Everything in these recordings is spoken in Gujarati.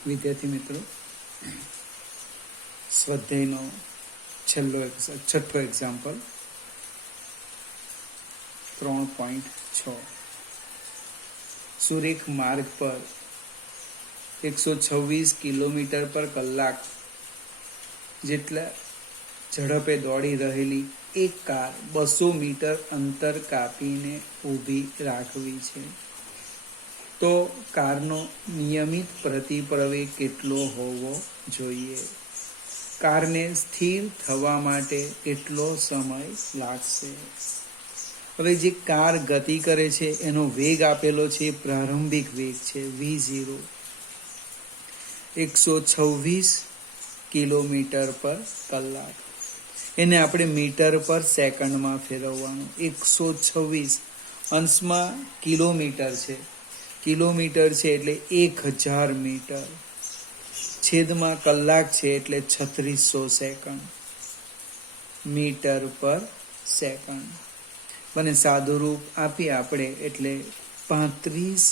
વિદ્યાર્થી મિત્રો, સ્વાધ્યાયનો છઠ્ઠો એક્ઝામ્પલ 3.6. સુરેખ માર્ગ પર 126 કિલોમીટર પર કલાક જેટલા ઝડપે દોડી રહેલી એક કાર 200 મીટર અંતર કાપીને ઊભી રાખવી છે, તો કારનો નિયમિત પ્રતિપ્રવેગ કેટલો હોવો જોઈએ? કારને સ્થિર થવા માટે કેટલો સમય લાગશે? હવે જે કાર ગતિ કરે છે એનો વેગ આપેલો છે, પ્રારંભિક વેગ છે v0, 126 કિલોમીટર પર કલાક. એને આપણે મીટર પર સેકન્ડમાં ફેરવવાનું. 126 અંશમાં કિલોમીટર છે, કિલોમીટર છે એટલે 1000 મીટર, છેદમાં કલાક છે એટલે 3600 સેકન્ડ, મીટર પર સેકન્ડ. મને સાદું રૂપ આપી આપણે એટલે 35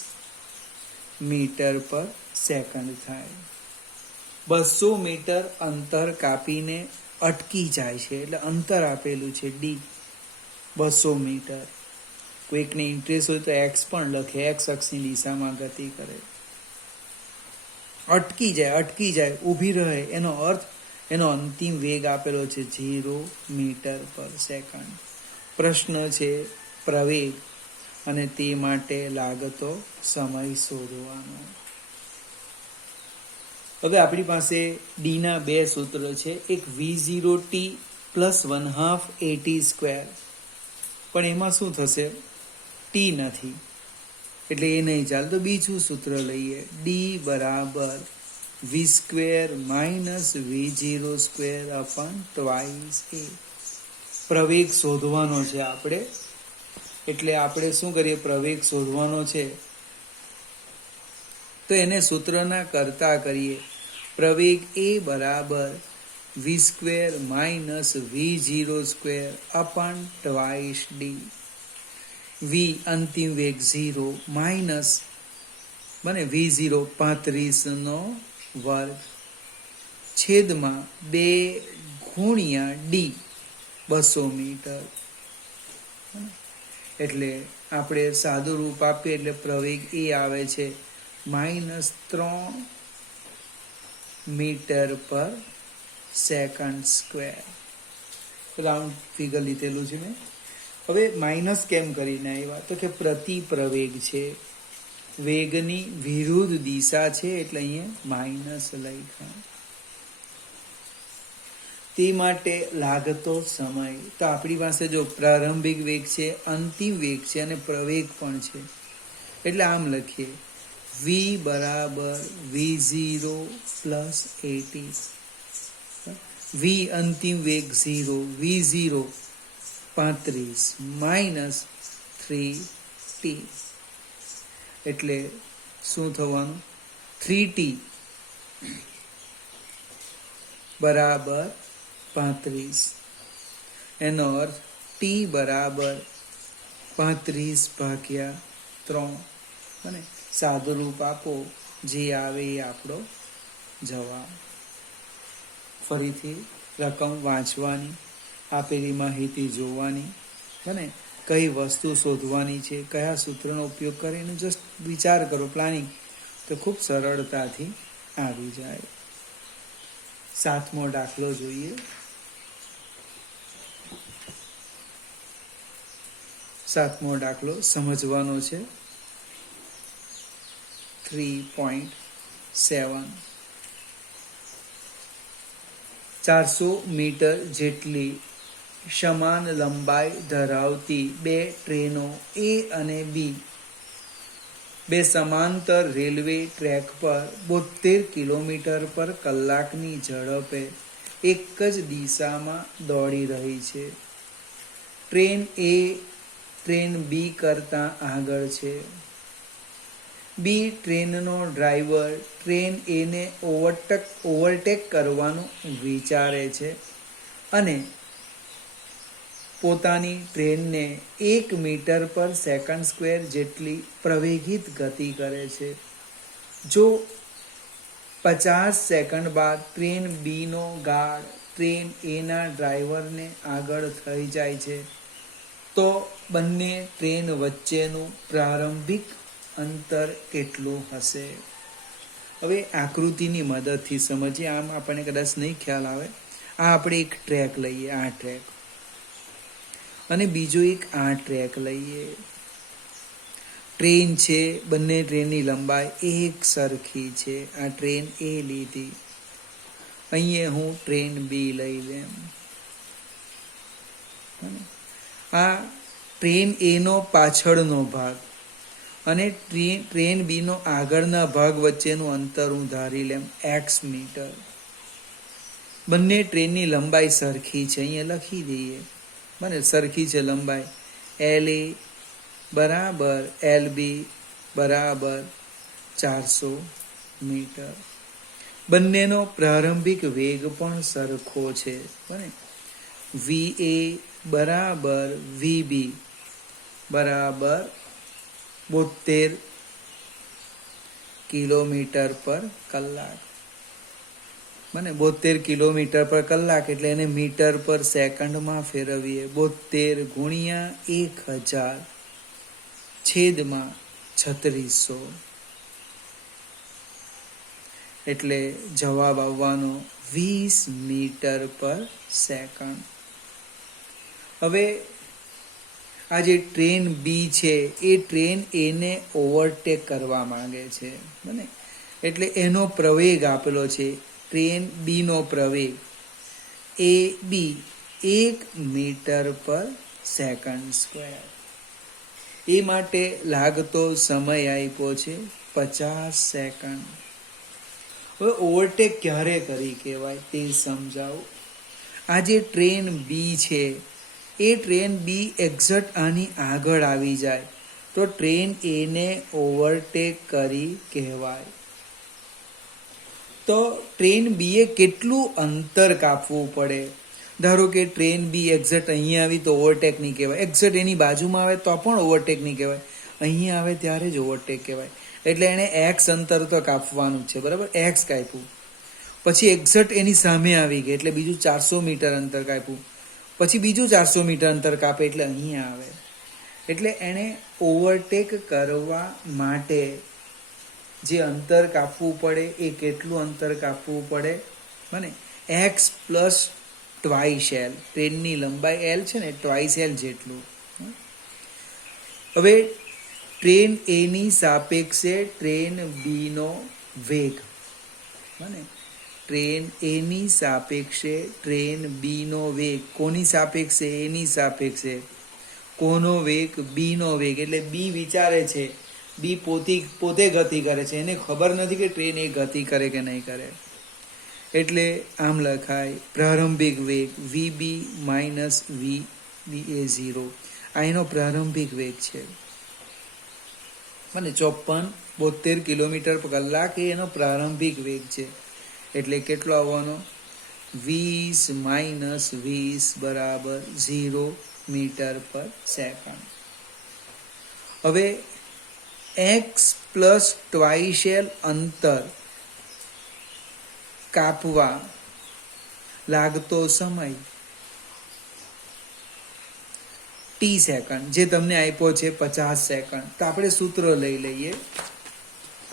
મીટર પર સેકન્ડ થાય. 200 મીટર અંતર કાપીને અટકી જાય છે એટલે અંતર આપેલું છે d, 200 મીટર. કોઈકને ઇન્ટરેસ્ટ હોય તો એક્સ પણ લખે, એક્સ અક્ષની દિશામાં ગતિ કરે. અટકી જાય, ઊભી રહે, એનો અર્થ એનો અંતિમ વેગ આપેલો છે 0 મીટર પર સેકન્ડ. પ્રશ્ન છે પ્રવેગ અને તે માટે લાગતો સમય શોધવાનો. હવે આપણી પાસે ડી ના બે સૂત્ર છે, એક v0t પ્લસ 1/2 at², પણ એમાં શું થશે? ટી નથી એટલે એ નહીં ચાલે, તો બીજું સૂત્ર લઈએ. ડી બરાબર v² minus v0² upon twice a. પ્રવેગ શોધવાનો છે આપણે, એટલે આપણે શું કરીએ? પ્રવેગ શોધવાનો છે તો એને સૂત્રના કરતા કરીએ. પ્રવેગ a બરાબર v² minus v0² upon twice D. v અંતિમ વેગ 0 માઇનસ બને v0 35 વર્ગ છેદમાં 2 ગુણ્યા ડી 200 મીટર. એટલે આપણે સાદું રૂપ આપીએ એટલે પ્રવેગ એ આવે છે -3 મીટર પર સેકન્ડ સ્ક્વેર. રાઉન્ડ ફિગર લીધેલું છે મેં. હવે માઇનસ કેમ કરીને આવ્યા? તો કે પ્રતિ પ્રવેગ છે, વેગની વિરુદ્ધ દિશા છે એટલે અહીંયા માઇનસ લખ્યા. તે માટે લાગતો સમય, તો આપણી પાસે જો પ્રારંભિક વેગ છે, અંતિમ વેગ છે અને પ્રવેગ પણ છે, એટલે આમ લખીએ v બરાબર v0 પ્લસ at. v અંતિમ વેગ 0, v0 35 માઇનસ 3t, એટલે શું થવાનું? 3t બરાબર 35. એનો અર્થ t બરાબર 35/3. અને સાદું રૂપ આપો, જે આવે એ આપણો જવાબ. ફરીથી રકમ વાંચવાની, આપેલી માહિતી જોવાની, અને કઈ વસ્તુ શોધવાની છે, કયા સૂત્રનો ઉપયોગ કરીને જસ્ટ વિચાર કરો, પ્લાનિંગ, તો ખૂબ સરળતાથી આવી જાય. 7મો દાખલો જોઈએ. 7મો દાખલો સમજવાનો છે. 3.7. 400 મીટર જેટલી સમાન લંબાઈ ધરાવતી બે ટ્રેનો A અને B બે સમાંતર રેલવે ટ્રેક પર 72 કિલોમીટર પર કલાકની ઝડપે એક જ દિશામાં દોડી રહી છે. ટ્રેન A ટ્રેન B કરતાં આગળ છે. બી ટ્રેનનો ડ્રાઈવર ટ્રેન A ને ઓવરટેક કરવાનું વિચારે છે અને પોતાની ટ્રેનને 1 મીટર પર સેકન્ડ સ્ક્વેર જેટલી પ્રવેગિત ગતિ કરે છે. જો 50 સેકન્ડ બાદ ટ્રેન બીનો ગાર્ડ ટ્રેન એના ડ્રાઈવરને આગળ થઈ જાય છે, તો બંને ટ્રેન વચ્ચેનું પ્રારંભિક અંતર કેટલું હશે? હવે આકૃતિની મદદથી સમજીએ. આમ આપણને કદાચ નહીં ખ્યાલ આવે. આ આપણે એક ટ્રેક લઈએ, આ ટ્રેક, અને બીજો એક આ ટ્રેક લઈએ. ટ્રેન છે, બંને ટ્રેનની લંબાઈ એક સરખી છે. આ ટ્રેન એ લીધી, અહીંયા હું ટ્રેન બી લઈ લેમ. આ ટ્રેન એનો પાછળનો ભાગ અને ટ્રેન બીનો આગળના ભાગ વચ્ચેનું અંતર હું ધારી લેમ x મીટર. બંને ટ્રેનની લંબાઈ સરખી છે, અહીંયા લખી દઈએ. બને સરખી છે લંબાઈ. LA બરાબર LB બરાબર 400 મીટર. બંનેનો પ્રારંભિક વેગ પણ સરખો છે. બને VA બરાબર VB બરાબર 72 કિલોમીટર પર કલાક. મને 72 કિલોમીટર પર કલાક એટલે એને મીટર પર સેકન્ડમાં ફેરવીએ. 72 ગુણ્યા 1000 છેદમાં 3600 એટલે જવાબ આવવાનો 20 મીટર પર સેકન્ડ. હવે આ જે ટ્રેન બી છે એ ટ્રેન એને ઓવરટેક કરવા માંગે છે, બને એટલે એનો પ્રવેગ આપેલો છે. ટ્રેન બીનો પ્રવેગ AB 1 મીટર પર સેકન્ડ સ્ક્વેર. એ માટે લાગતો સમય આપ્યો છે 50 સેકન્ડ. હવે ઓવરટેક ક્યારે કરી કહેવાય તે સમજાવું. આ જે ટ્રેન બી છે એ ટ્રેન બી એક્ઝેક્ટ આની આગળ આવી જાય તો ટ્રેન એને ઓવરટેક કરી કહેવાય. તો ટ્રેન બીએ કેટલું અંતર કાપવું પડે? ધારો કે ટ્રેન બી એક્ઝેક્ટ અહીંયા આવી તો ઓવરટેક નહીં કહેવાય, એક્ઝેક્ટ એની બાજુમાં આવે તો પણ ઓવરટેક નહીં કહેવાય, અહીંયા આવે ત્યારે જ ઓવરટેક કહેવાય. એટલે એણે એક્સ અંતર તો કાપવાનું જ છે, બરાબર? એક્સ કાપ્યું, પછી એક્ઝેક્ટ એની સામે આવી ગઈ એટલે બીજું 400 મીટર અંતર કાપ્યું, પછી બીજું 400 મીટર અંતર કાપે એટલે અહીંયા આવે. એટલે એણે ઓવરટેક કરવા માટે જે અંતર કાપવું પડે એ કેટલું અંતર કાપવું પડે? મને એક્સ પ્લસ ટ્વાઇસ એલ. ટ્રેનની લંબાઈ એલ છે ને, ટ્વાઇસ એલ જેટલું. હવે ટ્રેન એની સાપેક્ષે ટ્રેન બીનો વેગ, મને ટ્રેન એની સાપેક્ષે ટ્રેન બીનો વેગ. કોની સાપેક્ષે? એની સાપેક્ષે. કોનો વેગ? બીનો વેગ. એટલે બી વિચારે છે, બી પોતે ગતિ કરે છે, એને ખબર નથી કે ટ્રેન એ ગતિ કરે કે નહીં કરે. એટલે આમ લખાય પ્રારંભિક વેગ VB માઇનસ VBA 0. આ એનો પ્રારંભિક વેગ છે. મને 72 કિલોમીટર પર કલાક એ એનો પ્રારંભિક વેગ છે. એટલે કેટલો આવવાનો? 20 માઇનસ 20 બરાબર 0 મીટર પર સેકન્ડ. હવે એક્સ પ્લસ ટ્વાઇસ એલ અંતર કાપવા લાગતો સમય T સેકન્ડ, જે તમને આપ્યો છે 50 સેકન્ડ. તો આપણે સૂત્ર લઈ લઈએ,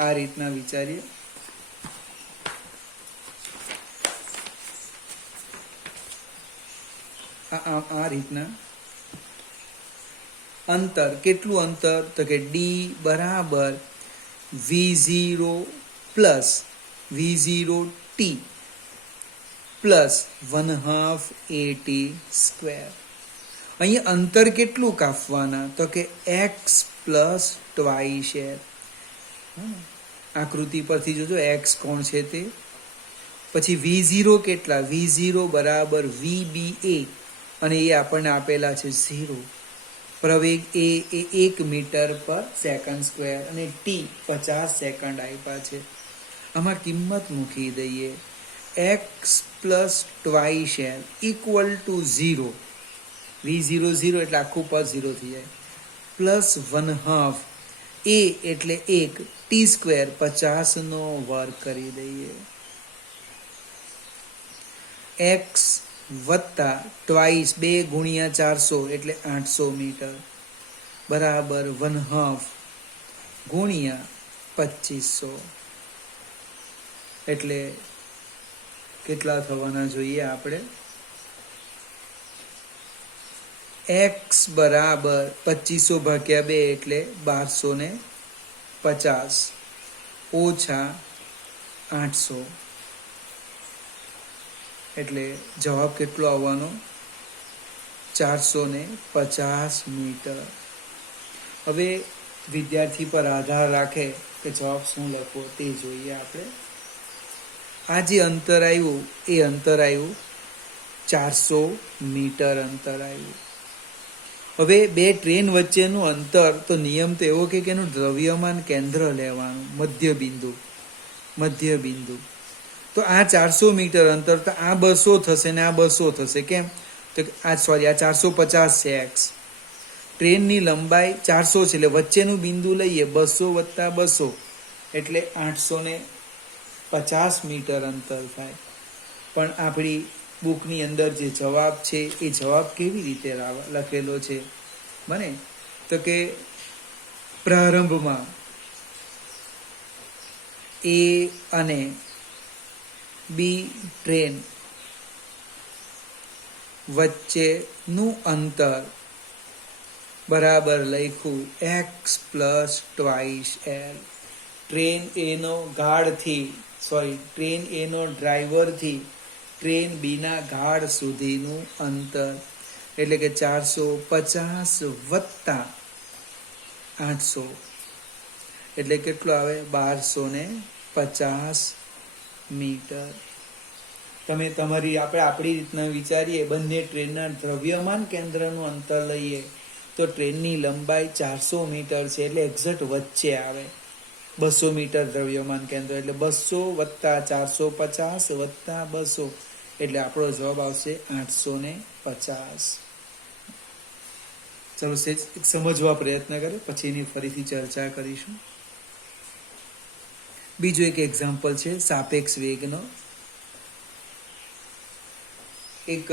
આ રીતના વિચારીએ. આ રીતના અંતર, કેટલું અંતર? તો કે D બરાબર V0 plus V0T plus 1/2 AT square. અહીંયા અંતર કેટલું કાપવાના? તો કે એક્સ પ્લસ ટ્વાઇસ એલ. આકૃતિ પરથી જોજો એક્સ કોણ છે તે. પછી V0 કેટલા? V0 બરાબર VBA અને એ આપણને આપેલા છે 0. પ્રવેગ એ 1 મીટર પર સેકન્ડ સ્ક્વેર અને T 50 સેકન્ડ આપ્યા છે. આમાં કિંમત મૂકી દઈએ. X plus twice L equal to 0. V0 0 એટલે આખું પદ 0 થઈ જાય. પ્લસ 1/2 એ એટલે 1, ટી સ્ક્વેર 50 નો વર્ગ કરી દઈએ. એક્સ વત્તા ટ્વાઇસ 2 ગુણ્યા 400 એટલે 800 મીટર બરાબર 1/2 ગુણ્યા 2500 એટલે કેટલા થવાના જોઈએ આપણે? એક્સ બરાબર 2500 ભાગ્યા 2 એટલે 1250 ઓછા 800 એટલે જવાબ કેટલો આવવાનો? 450 મીટર. હવે વિદ્યાર્થી પર આધાર રાખે કે જવાબ શું લખવો તે જોઈએ આપણે. આ જે અંતર આવ્યું એ અંતર આવ્યું 400 મીટર અંતર આવ્યું. હવે બે ટ્રેન વચ્ચેનું અંતર, તો નિયમ તો એવો કે એનું દ્રવ્યમાન કેન્દ્ર લેવાનું, મધ્ય બિંદુ. તો આ 400 મીટર અંતર, તો આ 200 થશે ને આ 200 થશે. કેમ? તો આ 450 છે એક્સ. ટ્રેનની લંબાઈ 400 છે એટલે વચ્ચેનું બિંદુ લઈએ 200 વત્તા 200 એટલે 850 મીટર અંતર થાય. પણ આપણી બુકની અંદર જે જવાબ છે એ જવાબ કેવી રીતે લખેલો છે બને? તો કે પ્રારંભમાં એ અને બી ટ્રેન વચ્ચેનું અંતર બરાબર લખ્યું x plus twice L. Train એનો ડ્રાઈવરથી ટ્રેન બીના ગાર્ડ સુધીનું અંતર એટલે કે 450 વત્તા 800 એટલે કેટલો આવે? 1250 મીટર. તમે આપણી રીતના વિચારીએ, બંને ટ્રેનના દ્રવ્યમાન કેન્દ્રનું અંતર લઈએ તો ટ્રેનની લંબાઈ 400 મીટર છે એટલે એક્ઝેક્ટ વચ્ચે આવે. 200 મીટર દ્રવ્યમાન કેન્દ્ર એટલે 200 વત્તા 450 વત્તા 200 એટલે આપણો જવાબ આવશે 850. ચલો સમજવા પ્રયત્ન કરે, પછી એની ફરીથી ચર્ચા કરીશું. બીજો એક એક્ઝામ્પલ છે સાપેક્ષ વેગનો. એક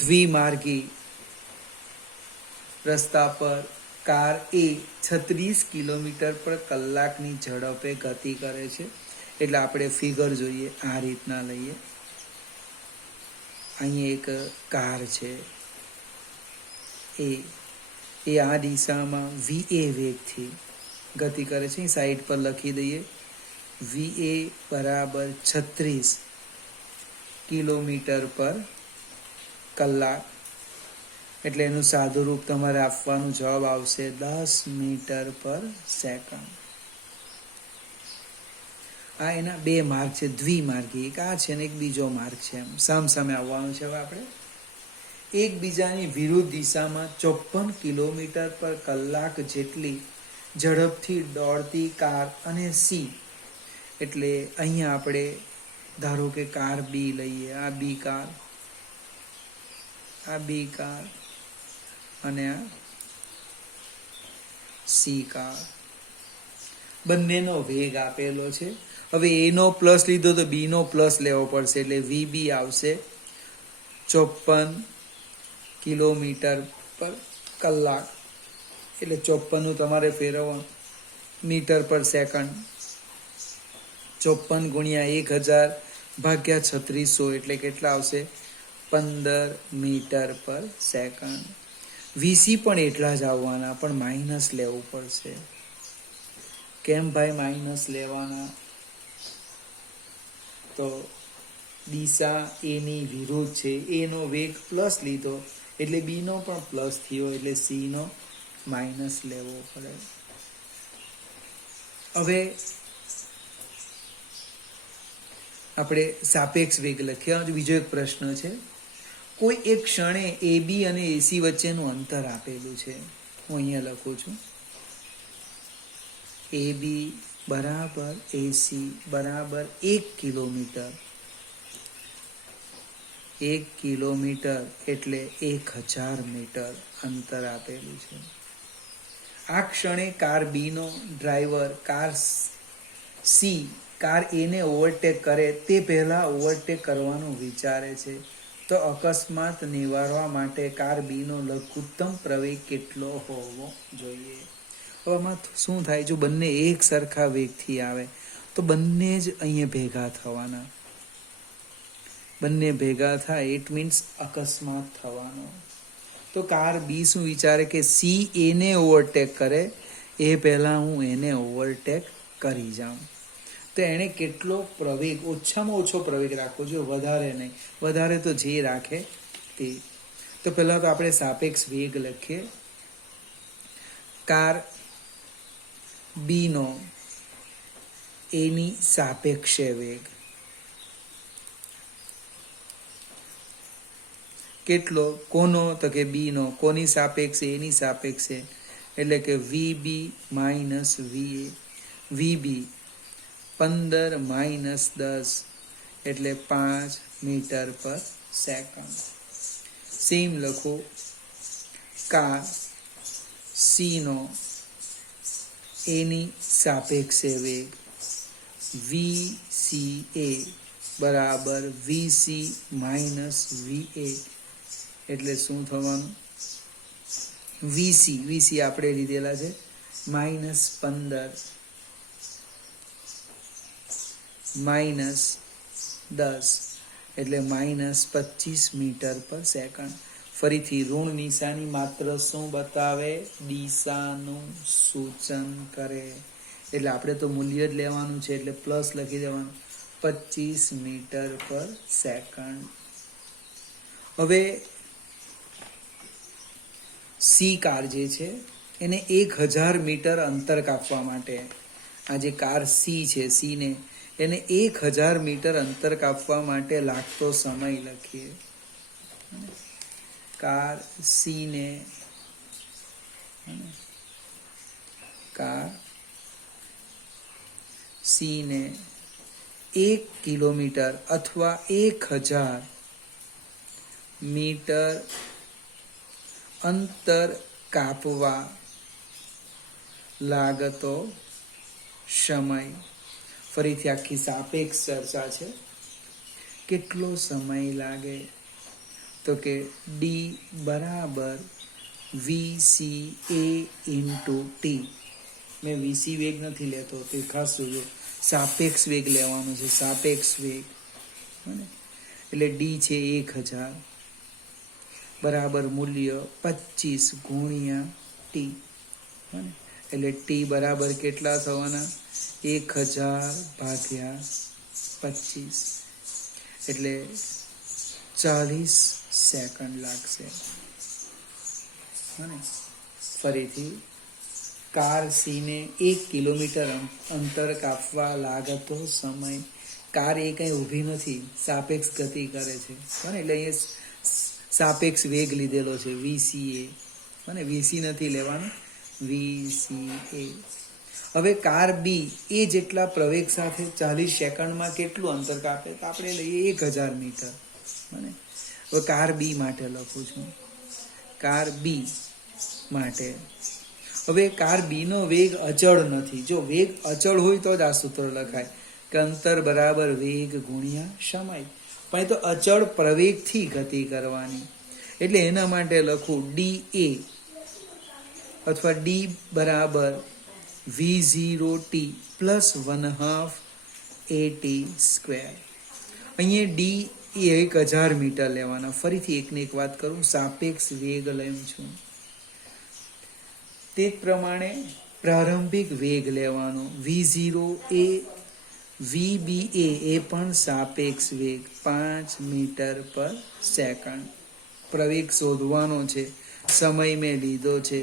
દ્વિમાર્ગી રસ્તા પર કાર એ 36 કિલોમીટર પર કલાકની ઝડપે ગતિ કરે છે. એટલે આપણે ફિગર જોઈએ, આ રીતના લઈએ. અહીં એક કાર છે એ આ દિશામાં VA વેગથી ગતિ કરે છે. સાઈડ પર લખી દઈએ VA બરાબર 36 કિલોમીટર પર કલાક એટલે એનું સાદું રૂપ તમારે આપવાનું, જવાબ આવશે 10 મીટર પર સેકન્ડ. આ એના બે માર્ગ છે દ્વિમાર્ગી, એક આ છે ને એક બીજો માર્ગ છે. એમ સામસામે આવવાનું છે. હવે આપણે એકબીજાની વિરુદ્ધ દિશામાં 54 કિલોમીટર પર કલાક જેટલી ઝડપથી દોડતી કાર અને સી. એટલે અહીંયા આપણે ધારો કે કાર બી લઈએ, આ બી કાર અને આ સી કાર. બંનેનો વેગ આપેલો છે. હવે એ નો પ્લસ લીધો તો બી નો પ્લસ લેવો પડશે એટલે VB આવશે 54 કિલોમીટર પર કલાક એટલે 54 તમારે ફેરવવાનું મીટર પર સેકન્ડ. 54 ગુણ્યા 1000 ભાગ્યા 3600 એટલે કેટલા આવશે? 15 મીટર પર સેકન્ડ. VC પણ એટલા જ આવવાના, પણ માઇનસ લેવું પડશે. કેમ ભાઈ માઇનસ લેવાના? તો દિશા એની વિરુદ્ધ છે, એનો વેગ પ્લસ લીધો એટલે બી નો પણ પ્લસ થયો એટલે સી નો માઇનસ લેવો પડે. હવે આપણે સાપેક્ષ વેગ લખ્યા. બીજો એક પ્રશ્ન છે, કોઈ એક ક્ષણે AB અને AC વચ્ચેનું અંતર આપેલું છે. હું અહીંયા લખું છું AB બરાબર AC બરાબર 1 કિલોમીટર. 1 કિલોમીટર એટલે 1000 મીટર અંતર આપેલું છે. આ ક્ષણે કાર બીનો ડ્રાઈવર કાર સી કાર એને ઓવરટેક કરે તે પહેલા ઓવરટેક કરવાનું વિચારે છે. તો અકસ્માત નિવારવા માટે કાર બીનો લઘુત્તમ પ્રવેગ કેટલો હોવો જોઈએ? હવે આમાં શું થાય, જો બંને એક સરખા વેગથી આવે તો બંને જ અહીંયા ભેગા થવાના. બંને ભેગા થાય ઇટ મીન્સ અકસ્માત થવાનો. તો કાર બી શું વિચારે કે સી એને ઓવરટેક કરે એ પહેલાં હું એને ઓવરટેક કરી જાઉં. તો એણે કેટલો પ્રવેગ, ઓછામાં ઓછો પ્રવેગ રાખવો જોઈએ, વધારે નહીં. વધારે તો જે રાખે તે. તો પહેલાં તો આપણે સાપેક્ષ વેગ લખીએ. કાર બીનો એની સાપેક્ષે વેગ કેટલો? કોનો? તો કે બીનો. કોની સાપેક્ષે? એની સાપેક્ષે. એટલે કે વીબી માઇનસ વીએ. વીબી 15 માઇનસ 10 એટલે 5 મીટર પર સેકન્ડ. સેમ લખો. કાર સીનો એની સાપેક્ષે વેગ VCA બરાબર VC માઇનસ VA. એટલે શું થવાનું? VC આપણે લીધેલા છે માઇનસ 15 માઇનસ 10 એટલે માઇનસ 25 મીટર પર સેકન્ડ. ફરીથી ઋણ નિશાની માત્ર શું બતાવે? દિશાનું સૂચન કરે. એટલે આપણે તો મૂલ્ય જ લેવાનું છે એટલે પ્લસ લખી દેવાનું 25 મીટર પર સેકન્ડ. હવે સી કાર જે છે એને 1000 મીટર અંતર કાપવા માટે, આ જે કાર સી છે સીને એને 1000 મીટર અંતર કાપવા માટે લાગતો સમય લખીએ. કાર સીને સીને 1 કિલોમીટર અથવા 1000 મીટર અંતર કાપવા લાગતો સમય. ફરીથી આખી સાપેક્ષ ચર્ચા છે. કેટલો સમય લાગે? તો કે ડી બરાબર VCA ઇન્ટુ ટી. મેં VC વેગ નથી લેતો, તે ખાસ જોજો. સાપેક્ષ વેગ લેવાનો છે, સાપેક્ષ વેગ. એટલે ડી છે 1000 બરાબર મૂલ્ય 25 ગુણ્યા ટી. એટલે ટી બરાબર કેટલા થવાના? 1000 ભાગ્યા 25 એટલે 40 સેકન્ડ લાગશે. ફરીથી કાર સીને 1 કિલોમીટર અંતર કાપવા લાગતો સમય. કાર એ કંઈ ઊભી નથી, સાપેક્ષ ગતિ કરે છે. એટલે એ સાપેક્ષ વેગ લીધેલો છે VCA. VC નથી લેવાનું, VCA. હવે કાર બી એ જેટલા પ્રવેગ સાથે 40 સેકન્ડમાં કેટલું અંતર કાપે? તો આપણે લઈએ 1000 મીટર. હવે કાર બી માટે લખું છું. કાર બી માટે હવે કાર બીનો વેગ અચળ નથી. જો વેગ અચળ હોય તો જ આ સૂત્ર લખાય કે અંતર બરાબર વેગ ગુણ્યા સમય. પણ એ તો અચળ પ્રવેગથી ગતિ કરવાની. એટલે એના માટે લખું DA અથવા D બરાબર V0T પ્લસ 1/2 AT સ્ક્વેર. અહીંયા D એ 1000 મીટર લેવાના. ફરીથી એકને એક વાત કરું, સાપેક્ષ વેગ લઉં છું. તે પ્રમાણે પ્રારંભિક વેગ લેવાનો. V0 એ VBA એ પણ સાપેક્ષ વેગ 5 મીટર પર સેકન્ડ. પ્રવેગ શોધવાનો છે. સમય મેં લીધો છે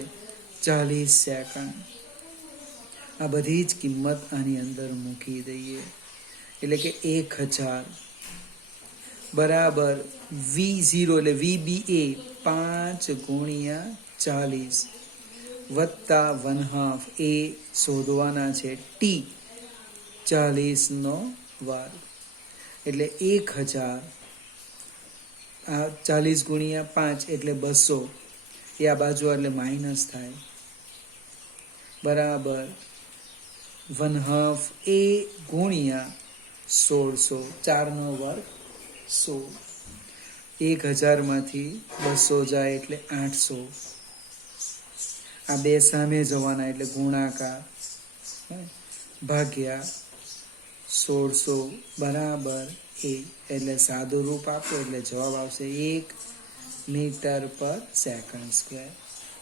40 સેકન્ડ. આ બધી જ કિંમત આની અંદર મૂકી દઈએ. એટલે કે 1000 બરાબર V0 એટલે VBA 5 ગુણ્યા 40 વત્તા 1/2 એ શોધવાના છે T 40 વર્ગ. એટલે 1000 આ 40 ગુણ્યા 5 એટલે 200. એ આ બાજુ એટલે માઇનસ થાય. બરાબર 1/2 a ગુણ્યા 1600, 4 નો વર્ગ 16. 1000 માંથી 200 જાય એટલે 800. આ બે સામે જવાના એટલે ગુણાકાર ભાગ્યા 1600 બરાબર a. એટલે સાદું રૂપ આપો એટલે જવાબ આવશે 1 મીટર પર સેકન્ડ સ્ક્વેર.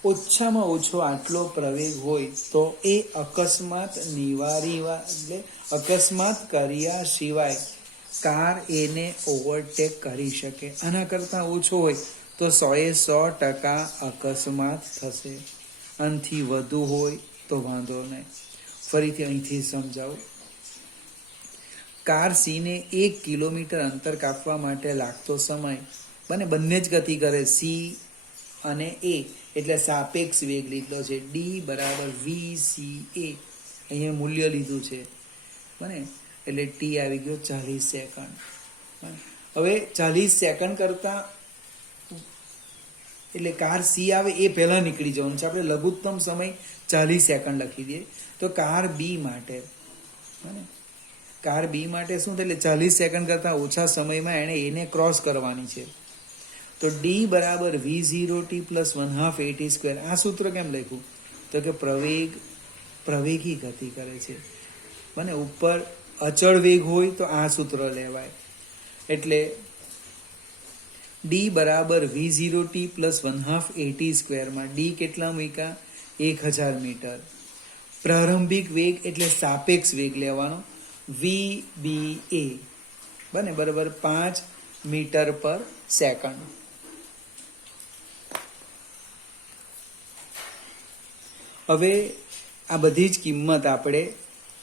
ઓછામાં ઓછો આટલો પ્રવેગ હોય તો એ અકસ્માત એટલે અકસ્માત કર્યા સિવાય કાર એને ઓવરટેક કરી શકે. આના કરતાં ઓછો હોય તો 100% અકસ્માત થશે. આનાથી વધુ હોય તો વાંધો નહીં. ફરીથી અહીંથી સમજાવું. કાર સી ને 1 કિલોમીટર અંતર કાપવા માટે લાગતો સમય બંને જ ગતિ કરે સી અને એ એટલે સાપેક્ષ વેગ લીધો છે. ડી બરાબર VCA અહીંયા મૂલ્ય લીધું છે એટલે ટી આવી ગયો 40 સેકન્ડ. હવે 40 સેકન્ડ કરતા એટલે કાર સી આવે એ પહેલા નીકળી જવાનું છે. આપણે લઘુત્તમ સમય 40 સેકન્ડ લખી દઈએ. તો કાર બી માટે શું થાય? એટલે 40 સેકન્ડ કરતા ઓછા સમયમાં એને ક્રોસ કરવાની છે. તો ડી બરાબર V0t + 1/2 at². આ સૂત્ર કેમ લખ્યું? તો કે પ્રવેગી ગતિ કરે છે. ઉપર અચળ વેગ હોય તો આ સૂત્ર લેવાય. એટલે ડી બરાબર V0t + 1/2 at². માં ડી કેટલા મૂક્યા? 1000 મીટર. પ્રારંભિક વેગ એટલે સાપેક્ષ વેગ લેવાનો VBA બરાબર 5 મીટર પર સેકન્ડ. હવે આ બધી જ કિંમત આપણે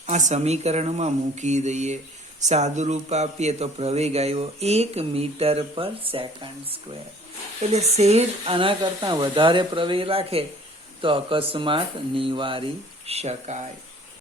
આ સમીકરણમાં મૂકી દઈએ. સાદુરૂપ આપીએ તો પ્રવેગ આવ્યો 1 મીટર પર સેકન્ડ સ્ક્વેર. એટલે સહેજ આના કરતાં વધારે પ્રવેગ રાખે તો અકસ્માત નિવારી શકાય.